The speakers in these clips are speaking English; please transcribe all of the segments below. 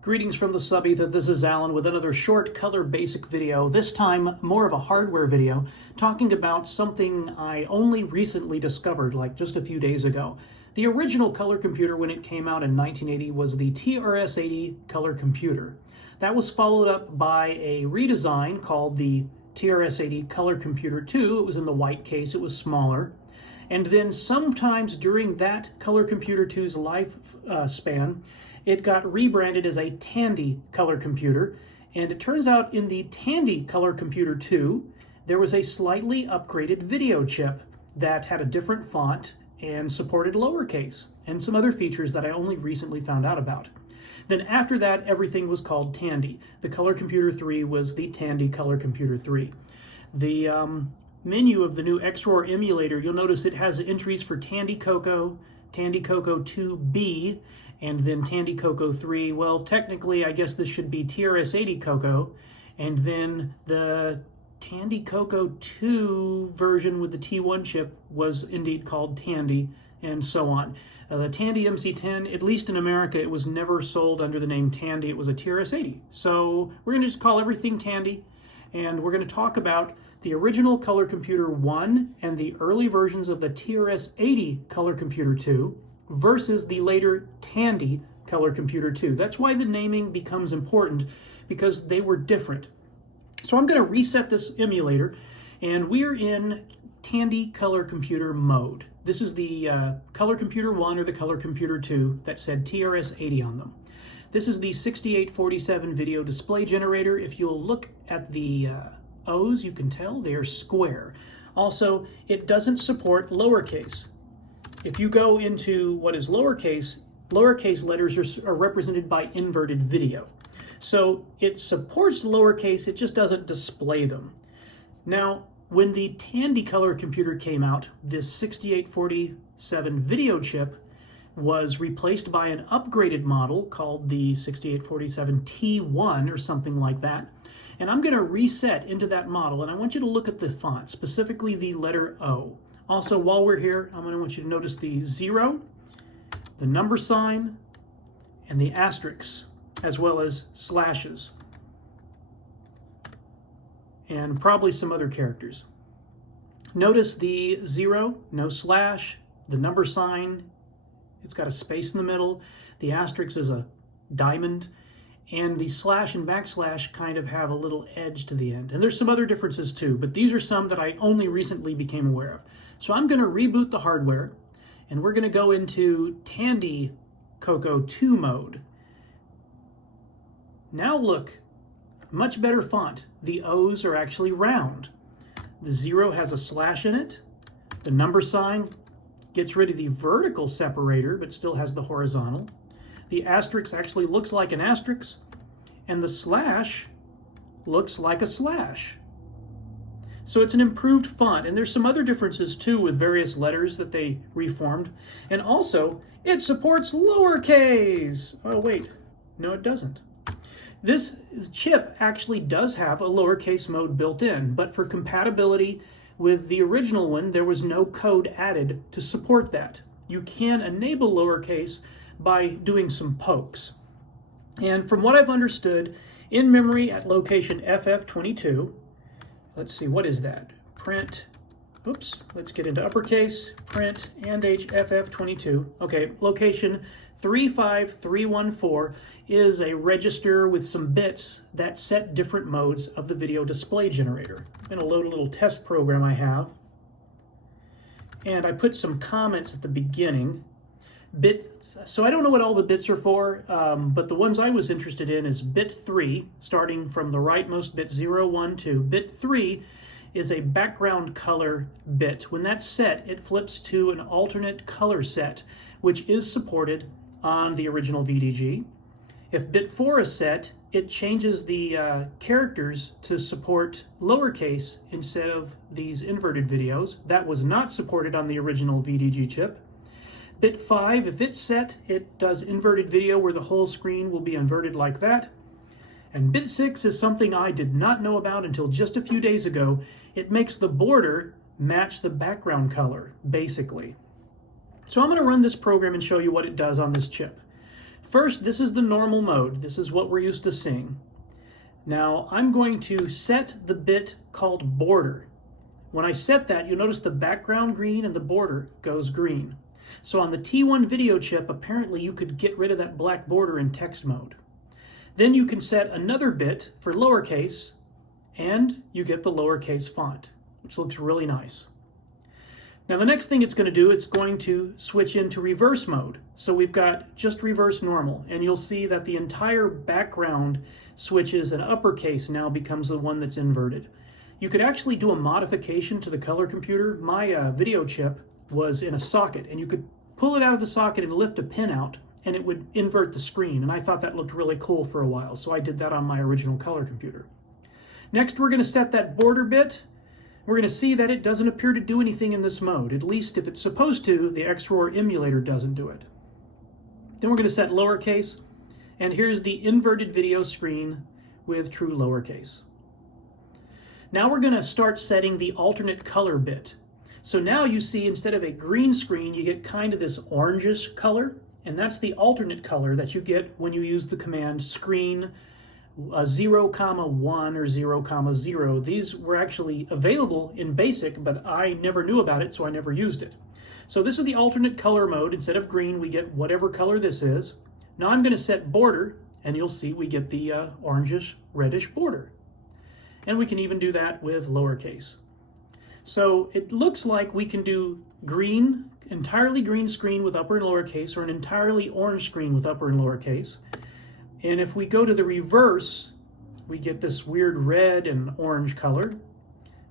Greetings from the sub-ether. This is Alan with another short color basic video, this time more of a hardware video, talking about something I only recently discovered, like just a few days ago. The original color computer when it came out in 1980 was the TRS-80 color computer. That was followed up by a redesign called the TRS-80 Color Computer 2. It was in the white case, it was smaller. And then sometimes during that Color Computer 2's lifespan, it got rebranded as a Tandy color computer. And it turns out in the Tandy Color Computer 2, there was a slightly upgraded video chip that had a different font and supported lowercase and some other features that I only recently found out about. Then after that, everything was called Tandy. The Color Computer 3 was the Tandy Color Computer 3. The menu of the new XRoar emulator, you'll notice it has entries for Tandy CoCo, Tandy CoCo 2B, and then Tandy CoCo 3. Well, technically, I guess this should be TRS-80 CoCo, and then the Tandy CoCo 2 version with the T1 chip was indeed called Tandy, and so on. The Tandy MC10, at least in America, it was never sold under the name Tandy. It was a TRS-80. So we're going to just call everything Tandy, and we're going to talk about the original Color Computer 1 and the early versions of the TRS-80 Color Computer 2 versus the later Tandy Color Computer 2. That's why the naming becomes important, because they were different. So I'm going to reset this emulator, and we're in Tandy Color Computer mode. This is the Color Computer 1 or the Color Computer 2 that said TRS-80 on them. This is the 6847 video display generator. If you'll look at the O's, you can tell they are square. Also, it doesn't support lowercase. If you go into what is lowercase, lowercase letters are represented by inverted video. So it supports lowercase, it just doesn't display them. Now, when the Tandy Color Computer came out, this 6847 video chip was replaced by an upgraded model called the 6847 T1 or something like that. And I'm going to reset into that model, and I want you to look at the font, specifically the letter O. Also, while we're here, I'm going to want you to notice the 0, the number sign, and the asterisks, as well as slashes, and probably some other characters. Notice the 0, no slash, the number sign, it's got a space in the middle, the asterisk is a diamond, and the slash and backslash kind of have a little edge to the end. And there's some other differences too, but these are some that I only recently became aware of. So I'm going to reboot the hardware, and we're going to go into Tandy CoCo 2 mode. Now look, much better font. The O's are actually round. The 0 has a slash in it. The number sign gets rid of the vertical separator, but still has the horizontal. The asterisk actually looks like an asterisk, and the slash looks like a slash. So it's an improved font, and there's some other differences too with various letters that they reformed. And also, it supports lowercase. Oh wait, no it doesn't. This chip actually does have a lowercase mode built in, but for compatibility with the original one, there was no code added to support that. You can enable lowercase by doing some pokes. And from what I've understood, in memory at location FF22, let's see, what is that? Print, oops, let's get into uppercase, print, and HFF22. Okay, location 35314 is a register with some bits that set different modes of the video display generator. I'm going to load a little test program I have. And I put some comments at the beginning. So I don't know what all the bits are for, but the ones I was interested in is bit 3, starting from the rightmost bit 0, 1, 2. Bit 3 is a background color bit. When that's set, it flips to an alternate color set, which is supported on the original VDG. If bit 4 is set, it changes the characters to support lowercase instead of these inverted videos. That was not supported on the original VDG chip. Bit 5, if it's set, it does inverted video where the whole screen will be inverted like that. And bit 6 is something I did not know about until just a few days ago. It makes the border match the background color, basically. So I'm going to run this program and show you what it does on this chip. First, this is the normal mode. This is what we're used to seeing. Now, I'm going to set the bit called border. When I set that, you'll notice the background green and the border goes green. So on the T1 video chip, apparently you could get rid of that black border in text mode. Then you can set another bit for lowercase, and you get the lowercase font, which looks really nice. Now the next thing it's going to do, it's going to switch into reverse mode. So we've got just reverse normal, and you'll see that the entire background switches, and uppercase now becomes the one that's inverted. You could actually do a modification to the color computer. My video chip was in a socket, and you could pull it out of the socket and lift a pin out, and it would invert the screen, and I thought that looked really cool for a while, so I did that on my original color computer. Next, we're going to set that border bit. We're going to see that it doesn't appear to do anything in this mode. At least if it's supposed to, the XRoar emulator doesn't do it. Then we're going to set lowercase, and here's the inverted video screen with true lowercase. Now we're going to start setting the alternate color bit. So now you see, instead of a green screen, you get kind of this orangish color, and that's the alternate color that you get when you use the command screen 0, 1 or 0, 0. These were actually available in BASIC, but I never knew about it, so I never used it. So this is the alternate color mode. Instead of green, we get whatever color this is. Now I'm going to set border, and you'll see we get the orangish reddish border. And we can even do that with lowercase. So it looks like we can do green, entirely green screen with upper and lowercase, or an entirely orange screen with upper and lowercase. And if we go to the reverse, we get this weird red and orange color,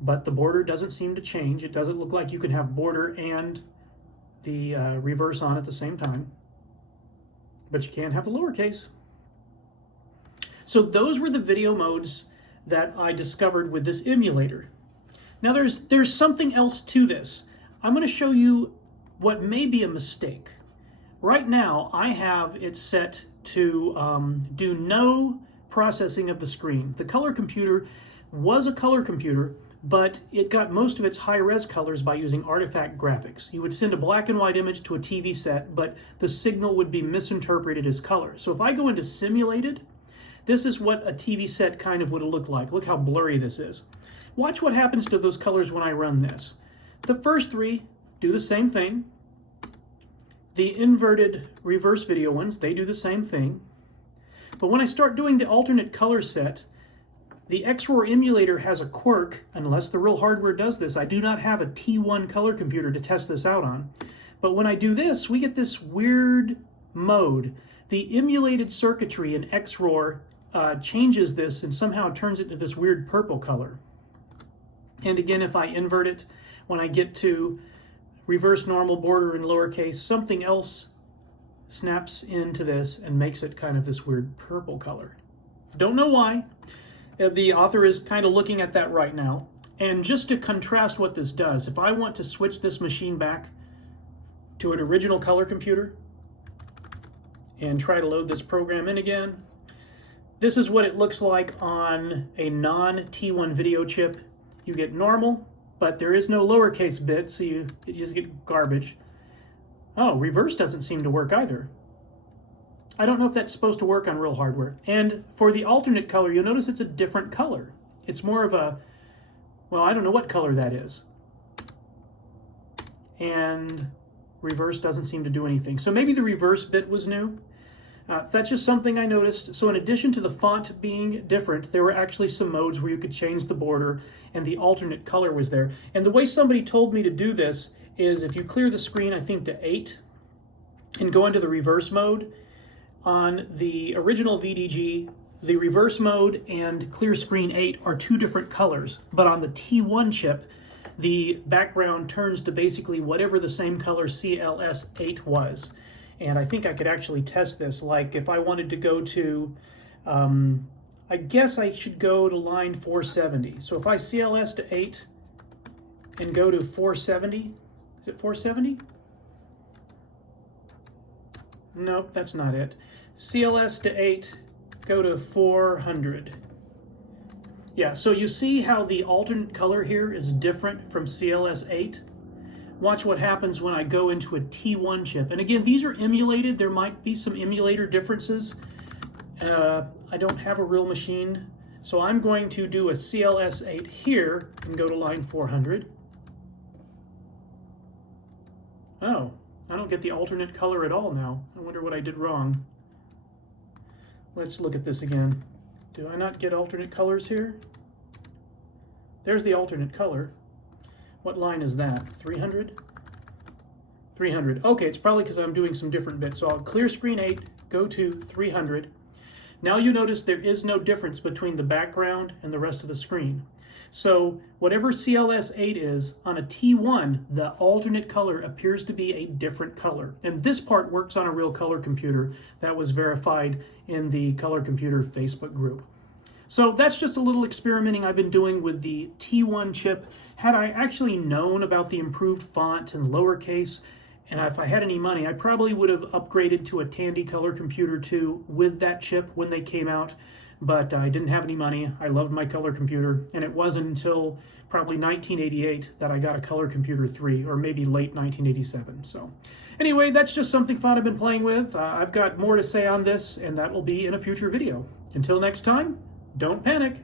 but the border doesn't seem to change. It doesn't look like you can have border and the reverse on at the same time, but you can have the lowercase. So those were the video modes that I discovered with this emulator. Now there's something else to this. I'm going to show you what may be a mistake. Right now I have it set to do no processing of the screen. The color computer was a color computer, but it got most of its high-res colors by using artifact graphics. You would send a black and white image to a TV set, but the signal would be misinterpreted as color. So if I go into simulated, this is what a TV set kind of would have looked like. Look how blurry this is. Watch what happens to those colors when I run this. The first three do the same thing. The inverted reverse video ones, they do the same thing. But when I start doing the alternate color set, the XRoar emulator has a quirk, unless the real hardware does this. I do not have a T1 color computer to test this out on. But when I do this, we get this weird mode. The emulated circuitry in XRoar changes this and somehow turns it into this weird purple color. And again, if I invert it, when I get to reverse normal, border, and lowercase, something else snaps into this and makes it kind of this weird purple color. Don't know why. The author is kind of looking at that right now. And just to contrast what this does, if I want to switch this machine back to an original color computer and try to load this program in again, this is what it looks like on a non-T1 video chip. You get normal, but there is no lowercase bit, so you just get garbage. Oh, reverse doesn't seem to work either. I don't know if that's supposed to work on real hardware. And for the alternate color, you'll notice it's a different color. It's more of a, well, I don't know what color that is. And reverse doesn't seem to do anything. So maybe the reverse bit was new. That's just something I noticed. So in addition to the font being different, there were actually some modes where you could change the border and the alternate color was there. And the way somebody told me to do this is if you clear the screen, I think to 8, and go into the reverse mode, on the original VDG, the reverse mode and clear screen 8 are two different colors. But on the T1 chip, the background turns to basically whatever the same color CLS8 was. And I think I could actually test this. Like if I wanted to go to, I guess I should go to line 470. So if I CLS to 8 and go to 470, is it 470? Nope, that's not it. CLS to 8, go to 400. Yeah, so you see how the alternate color here is different from CLS 8? watch what happens when I go into a T1 chip. And again, these are emulated. There might be some emulator differences. I don't have a real machine, so I'm going to do a CLS8 here and go to line 400. Oh, I don't get the alternate color at all now. I wonder what I did wrong. Let's look at this again. Do I not get alternate colors here? There's the alternate color. What line is that? 300? 300. Okay, it's probably because I'm doing some different bits. So I'll clear screen 8, go to 300. Now you notice there is no difference between the background and the rest of the screen. So whatever CLS8 is, on a T1, the alternate color appears to be a different color. And this part works on a real color computer. That was verified in the Color Computer Facebook group. So that's just a little experimenting I've been doing with the T1 chip. Had I actually known about the improved font and lowercase, and if I had any money, I probably would have upgraded to a Tandy Color Computer 2 with that chip when they came out, but I didn't have any money. I loved my color computer, and it wasn't until probably 1988 that I got a Color Computer 3, or maybe late 1987. So anyway, that's just something fun I've been playing with. I've got more to say on this, and that will be in a future video. Until next time, don't panic.